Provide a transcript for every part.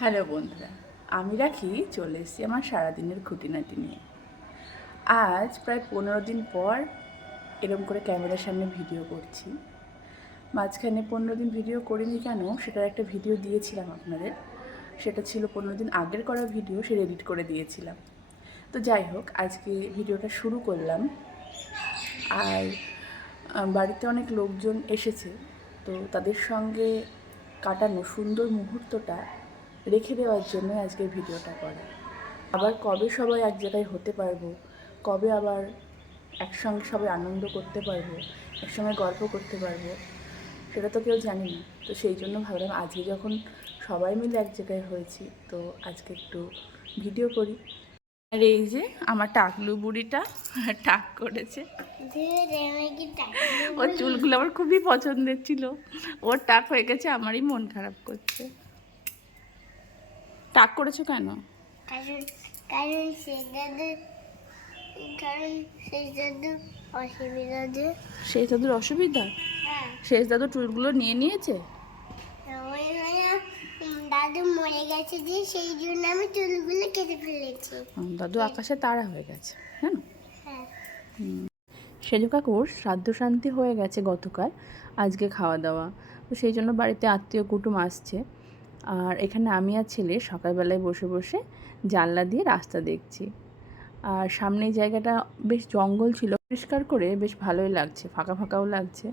Hello বন্ধুরা, আমি রাখি, চলে এসেছি আমার সারাদিনের খুঁটিনাটি নিয়ে। আজ প্রায় পনেরো দিন পর এরম করে ক্যামেরার সামনে ভিডিও করছি। মাঝখানে পনেরো দিন ভিডিও করিনি কেন, সেটার একটা ভিডিও দিয়েছিলাম আপনাদের। সেটা ছিল পনেরো দিন আগের করা ভিডিও, সেটা এডিট করে দিয়েছিলাম। তো যাই হোক, আজকে ভিডিওটা শুরু করলাম। আর বাড়িতে অনেক লোকজন এসেছে, তো তাদের সঙ্গে কাটানো সুন্দর মুহূর্তটা রেখে দেওয়ার জন্য আজকে ভিডিওটা করা। আবার কবে সবাই এক জায়গায় হতে পারব, কবে আবার একসঙ্গে সবাই আনন্দ করতে পারব, একসঙ্গে গল্প করতে পারব, সেটা তো কেউ জানি না। তো সেই জন্য ভাবলাম আজকে যখন সবাই মিলে এক জায়গায় হয়েছি, তো আজকে একটু ভিডিও করি। আর এই যে আমার টাকলু বুড়িটা টাক করেছে। ওর চুলগুলো আমার খুবই পছন্দের ছিল। ওর টাক হয়ে গেছে, আমারই মন খারাপ করছে। টাক করেছ কেন? কারণ কারণ সেটাতে কারণ সেটাতে অসুবিধা যে শেষ দাদুর অসুবিধা? হ্যাঁ। শেষ দাদু চুলগুলো নিয়ে নিয়েছে? ওই দাদু মরে গেছে যে সেই জন্য আমি চুলগুলো কেটে ফেলেছি। দাদু আকাশে তারা হয়ে গেছে হ্যাঁ। হ্যাঁ সেজু কাকুর শ্রাদ্ধ শান্তি হয়ে গেছে গতকাল আজকে খাওয়া দাওয়া। তো সেই জন্য বাড়িতে আত্মীয় কুটুম আসছে। আর এখানে আমি আর ছেলে সকালবেলায় বসে বসে জানলা দিয়ে রাস্তা দেখছি। আর সামনে জায়গাটা বেশ জঙ্গল ছিল। পরিষ্কার করে বেশ ভালোই লাগছে, ফাঁকা ফাঁকাও লাগছে।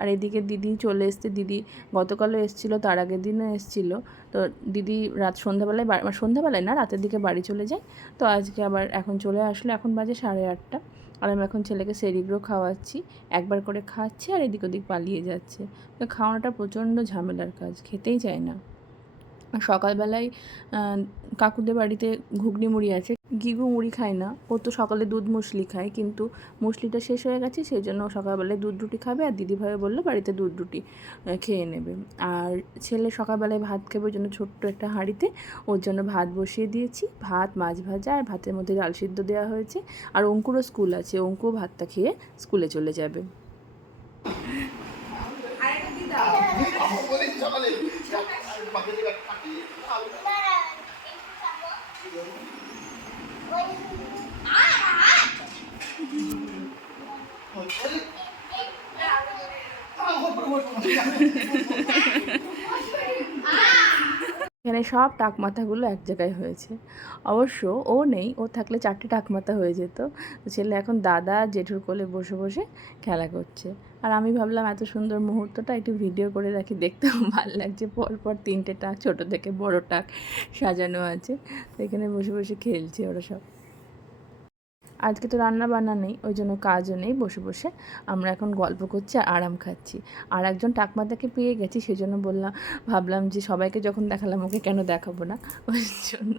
আর এদিকে দিদি চলে এসছে। দিদি গতকালও এসেছিল, তার আগের দিনও এসেছিল। তো দিদি রাত সন্ধ্যাবেলায় মানে সন্ধ্যাবেলায় না, রাতের দিকে বাড়ি চলে যায়। তো আজকে আবার এখন চলে আসলো। এখন বাজে সাড়ে আটটা। আর আমি এখন ছেলেকে সেরিগ্রো খাওয়াচ্ছি। একবার করে খাচ্ছে আর এদিক ওদিক পালিয়ে যাচ্ছে। তো খাওয়ানোটা প্রচণ্ড ঝামেলার কাজ, খেতেই চায় না। সকালবেলায় কাকুদের বাড়িতে ঘুগনি মুড়ি আছে। গিগু মুড়ি খায় না, ও তো সকালে দুধ মুসলি খায়, কিন্তু মুসলিটা শেষ হয়ে গেছে, সেই জন্য সকালবেলায় দুধ রুটি খাবে আর দিদিভাই বলল বাড়িতে দুধ রুটি খেয়ে নেবে। আর ছেলে সকালবেলায় ভাত খাবে ওই জন্য ছোট্ট একটা হাঁড়িতে, ওর জন্য ভাত বসিয়ে দিয়েছি, ভাত, মাছ ভাজা আর ভাতের মধ্যে ডাল সিদ্ধ দেওয়া হয়েছে। আর অঙ্কুরও স্কুল আছে, অঙ্কুও ভাতটা খেয়ে স্কুলে চলে যাবে। 啊啊 এখানে সব টাক মাথাগুলো এক জায়গায় হয়েছে। অবশ্য ও নেই, ও থাকলে চারটে টাকমাথা হয়ে যেত। ছেলে এখন দাদা, জেঠুর কোলে বসে বসে খেলা করছে। আর আমি ভাবলাম, এত সুন্দর মুহূর্তটা একটু ভিডিও করে রাখি, দেখতেও ভালো লাগছে। পরপর তিনটে টাক, ছোটো থেকে বড় টাক সাজানো আছে। এখানে বসে বসে খেলছে ওরা সব। আজকে তো রান্না বান্না নেই, ওই জন্য কাজও নেই, বসে বসে আমরা এখন গল্প করছি আর আরাম খাচ্ছি। আর একজন টাকমাতাকে পেয়ে গেছি, সেজন্য বললাম, ভাবলাম যে সবাইকে যখন দেখালাম, ওকে কেন দেখাবো না? ওই জন্য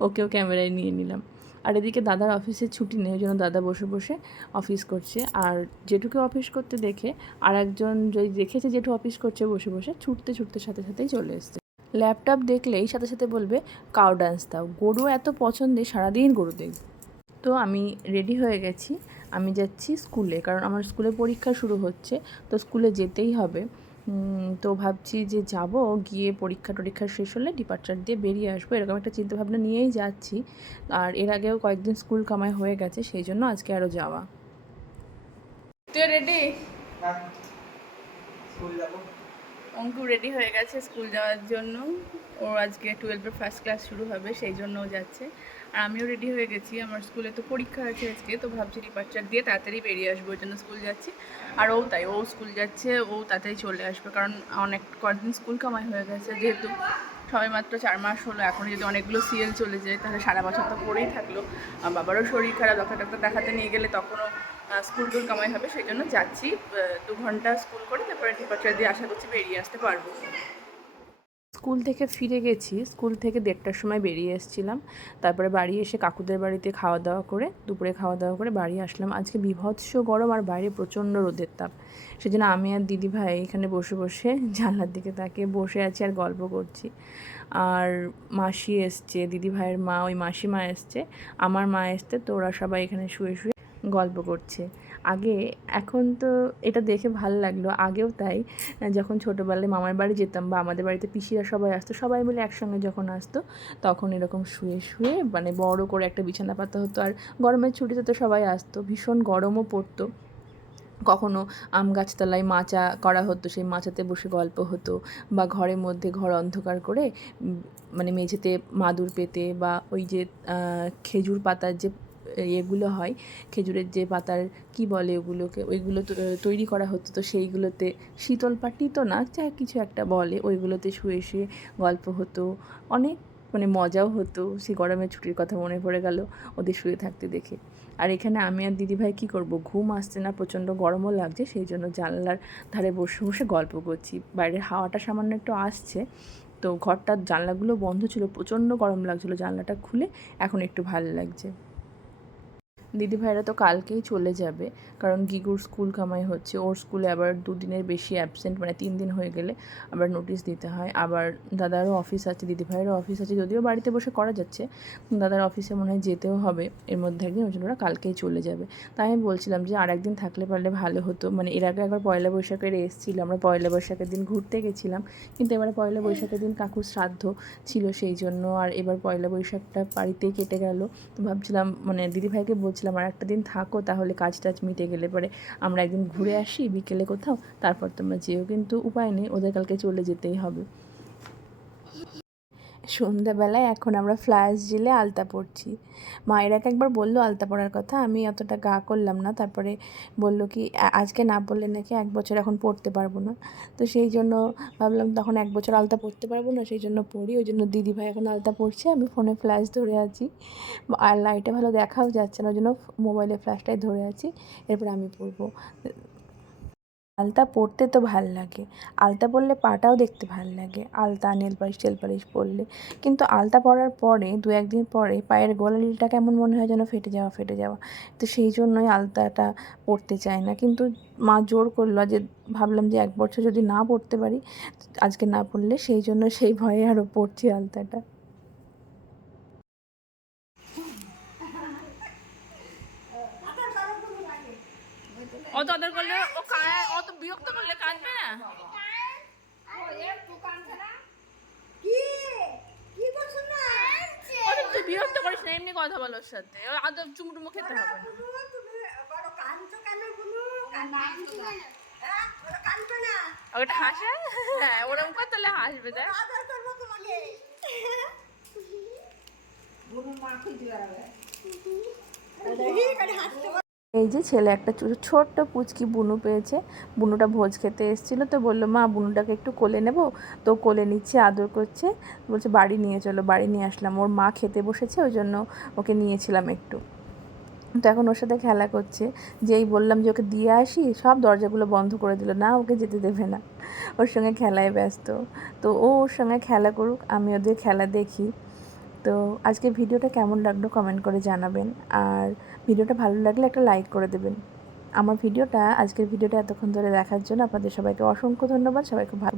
ওকেও ক্যামেরায় নিয়ে নিলাম। আর এদিকে দাদার অফিসে ছুটি নেই, ওই জন্য দাদা বসে বসে অফিস করছে। আর জেঠুকে অফিস করতে দেখে, আর একজন যদি দেখেছে জেঠু অফিস করছে বসে বসে, ছুটতে ছুটতে সাথে সাথেই চলে এসছে। ল্যাপটপ দেখলেই সাথে সাথে বলবে, কাউ ডান্স দাও। গরু এত পছন্দের, সারাদিন গরু দেখবে। তো আমি রেডি হয়ে গেছি। আমি যাচ্ছি স্কুলে কারণ আমার স্কুলে পরীক্ষা শুরু হচ্ছে তো স্কুলে যেতেই হবে। তো ভাবছি যে যাব গিয়ে পরীক্ষা টরীক্ষা শেষ হলে ডিপার্চার দিয়ে বেরিয়ে আসব এরকম একটা চিন্তাভাবনা নিয়েই যাচ্ছি। আর এর আগেও কয়েকদিন স্কুল কামাই হয়ে গেছে সেই জন্য আজকে আরও যাওয়া। তুই রেডি অঙ্কু রেডি হয়ে গেছে স্কুল যাওয়ার জন্য। ও আজকে টুয়েলভের ফার্স্ট ক্লাস শুরু হবে সেই জন্য ও যাচ্ছে। আর আমিও রেডি হয়ে গেছি। আমার স্কুলে তো পরীক্ষা আছে আজকে, তো ভাবছি ডিপার্চার দিয়ে তাড়াতাড়ি বেরিয়ে আসব ওই জন্য স্কুল যাচ্ছি। আর ও তাই, ও স্কুল যাচ্ছে, ও তাড়াতাড়ি চলে আসবে কারণ অনেক, কয়েকদিন স্কুল কামাই হয়ে গেছে। যেহেতু সবাই মাত্র চার মাস হলো এখন যদি অনেকগুলো সিএল চলে যায়, তাহলে সারা বছর তো পড়েই থাকল। বাবারও শরীর খারাপ ডাক্তার ডাক্তার দেখাতে নিয়ে গেলে তখনও স্কুল টুল কামাই হবে, সেই জন্য যাচ্ছি দু ঘণ্টা স্কুল করে তারপরে ডিপার্চার দিয়ে আশা করছি বেরিয়ে আসতে পারব। স্কুল থেকে ফিরে গেছি। স্কুল থেকে দেড়টার সময় বেরিয়ে এসেছিলাম। তারপরে বাড়ি এসে কাকুদের বাড়িতে খাওয়া দাওয়া করে, দুপুরে খাওয়া দাওয়া করে বাড়ি আসলাম। আজকে বিভৎস গরম আর বাইরে প্রচণ্ড রোদের তাপ। সেজন্য আমি আর দিদি ভাই এখানে বসে বসে জানলার দিকে তাকিয়ে বসে আছি আর গল্প করছি। আর মাসি এসছে, দিদি ভাইয়ের মা, ওই মাসি মা এসছে। আমার মা এসছে, তো ওরা সবাই এখানে শুয়ে শুয়ে গল্প করছে। আগে এখন তো এটা দেখে ভালো লাগল, আগেও তাই। যখন ছোটোবেলায় মামার বাড়ি যেতাম বা আমাদের বাড়িতে পিসিরা সবাই আসতো, সবাই মিলে একসঙ্গে যখন আসতো, তখন এরকম শুয়ে শুয়ে মানে বড় করে একটা বিছানা পাতা হতো। আর গরমের ছুটিতে তো সবাই আসতো, ভীষণ গরমও পড়তো। কখনো আম গাছতলায় মাচা করা হতো, সেই মাচাতে বসে গল্প হতো বা ঘরের মধ্যে ঘর অন্ধকার করে মানে মেঝেতে মাদুর পেতে বা ওই যে খেজুর পাতার যে ইয়েগুলো হয়। খেজুরের যে পাতার কি বলে ওগুলোকে, ওইগুলো তৈরি করা হতো। তো সেইগুলোতে শীতল পাটি তো না, যা কিছু একটা বলে, ওইগুলোতে শুয়ে শুয়ে গল্প হতো। অনেক মানে মজাও হতো। সেই গরমের ছুটির কথা মনে পড়ে গেল ওদের শুয়ে থাকতে দেখে। আর এখানে আমি আর দিদিভাই কী করব? ঘুম আসছে না, প্রচণ্ড গরমও লাগছে, সেই জন্য জানলার ধারে বসে বসে গল্প করছি। বাইরের হাওয়াটা সামান্য একটু আসছে, তো ঘরটার জানলাগুলো বন্ধ ছিল, প্রচণ্ড গরম লাগছিল জানলাটা খুলে, এখন একটু ভালো লাগছে। দিদিভাইরা তো কালকেই চলে যাবে। কারণ গিগুর স্কুল কামাই হচ্ছে। ওর স্কুলে আবার দুদিনের বেশি অ্যাবসেন্ট মানে তিন দিন হয়ে গেলে আবার নোটিশ দিতে হয়। আবার দাদারও অফিস আছে, দিদিভাইয়েরও অফিস আছে, যদিও বাড়িতে বসে করা যাচ্ছে। দাদার অফিসে মনে হয় যেতেও হবে এর মধ্যে একদিন, ওই জন্য ওরা কালকেই চলে যাবে। তাই আমি বলছিলাম যে আর একদিন থাকলে পারলে ভালো হতো। মানে এর আগে একবার পয়লা বৈশাখের এসেছিল, আমরা পয়লা বৈশাখের দিন ঘুরতে গেছিলাম। কিন্তু এবার পয়লা বৈশাখের দিন কাকুর শ্রাদ্ধ ছিল সেই জন্য, আর এবার পয়লা বৈশাখটা বাড়িতেই কেটে গেল। তো ভাবছিলাম মানে দিদিভাইকে বলছিলাম আর একটা দিন থাকো, তাহলে কাজ টাজ মিটে গেলে পরে আমরা একদিন ঘুরে আসি, বিকেলে কোথাও, তারপর তোমরা যেও। কিন্তু উপায় নেই, ওদের কালকে চলে যেতেই হবে। সন্ধ্যাবেলায় এখন আমরা ফ্লাস জেলে আলতা পড়ছি। মায়ের এক একবার বলল আলতা পড়ার কথা, আমি অতটা গা করলাম না, তারপরে বলল কি আজকে না পড়লে নাকি এক বছর এখন পড়তে পারব না। তো সেই জন্য ভাবলাম তখন এক বছর আলতা পড়তে পারব না, সেই জন্য পড়ি, ওই জন্য দিদিভাই এখন আলতা পড়ছে, আমি ফোনে ফ্ল্যাশ ধরে আছি। আর লাইটে ভালো দেখাও যাচ্ছে না, ওই জন্য মোবাইলে ফ্ল্যাশটাই ধরে আছি, এরপর আমি পড়ব। আলতা পরতে তো ভালো লাগে। আলতা পরলে পাটাও দেখতে ভালো লাগে। আলতা নেল পালিশ টেল পালিশ পরলে কিন্তু আলতা পরার পরে, দু একদিন পরে পায়ের গোড়ালিটা কেমন মনে হয় যেন ফেটে যাওয়া ফেটে যাওয়া। তো সেই জন্যই আলতাটা পরতে চায় না। কিন্তু মা জোর করল যে, ভাবলাম যে এক বছর যদি না পরতে পারি, আজকে না পরলে সেই জন্য সেই ভয়ে আরও পরছি আলতাটা অত আদর করলে ও অত বিরক্ত করলে কাঁদবে না? তুই বিরক্ত করিস না এমনি কথা বল ওর সাথে। ওর আদর চুমটুমো খেতে হবে। না ওটা হাসে? হ্যাঁ ওরকম করে তাহলে হাসবে তাই এই যে ছেলে একটা ছোট্ট পুচকি বুনু পেয়েছে। বুনুটা ভোজ খেতে এসেছিল তো বলল, মা, বুনুটাকে একটু কোলে নেব? তো কোলে নিচ্ছে, আদর করছে। বলছে, বাড়ি নিয়ে চলো, বাড়ি নিয়ে আসলাম। ওর মা খেতে বসেছে, ওই জন্য ওকে নিয়েছিলাম একটু। তো এখন ওর সাথে খেলা করছে। যেই বললাম যে, ওকে দিয়ে আসি? সব দরজাগুলো বন্ধ করে দিল। না, ওকে যেতে দেবে না। ওর সঙ্গে খেলায় ব্যস্ত। তো ও ওর সঙ্গে খেলা করুক, আমি ওদের খেলা দেখি। তো আজকে ভিডিওটা কেমন লাগল কমেন্ট করে জানাবেন। আর ভিডিওটা ভালো লাগলে একটা লাইক করে দেবেন। আমার ভিডিওটা, আজকের ভিডিওটা এতক্ষণ ধরে দেখার জন্য আপনাদের সবাইকে অসংখ্য ধন্যবাদ। সবাই খুব ভালো